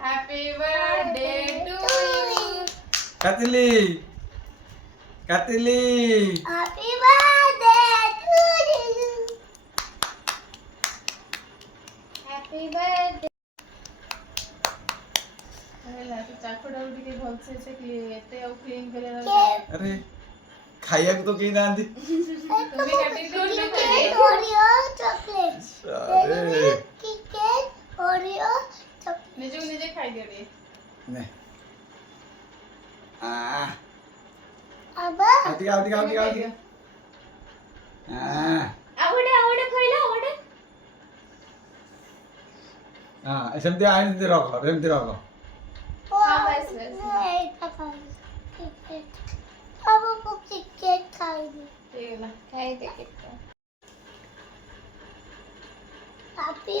Happy birthday to you. Katili. Katili. Happy birthday to you. Happy birthday. ହେଲା ତ ଚାକୁଟାକୁ ଟିକେ ଭଲସେ ସେ ଏତେ ଆଉ କ୍ଲିନ୍ କରିବା अरे ଖାଇବାକୁ ତ କେହି ନାହାନ୍ତି। ତୁମେ କାଟି ଦଉନ Kit Oreo chocolates. अरे Kit Oreo chocolate. ନିଜକୁ ନିଜେ ଖାଇଦିଅ ଟିକେ ନେ आ Abba. ଆଉଟିକେ ଆଉଟିକେ ଆଉଟିକେ ଆଉଟିକେ Awade khoila awade. ହଁ ସେମିତି ଆଣି ରଖ ସେମିତି ରଖ। हाँ, बस, बस। अब वो किटकैट खाएगी ହେଇଗଲା खाएगी किटकैट हैप्पी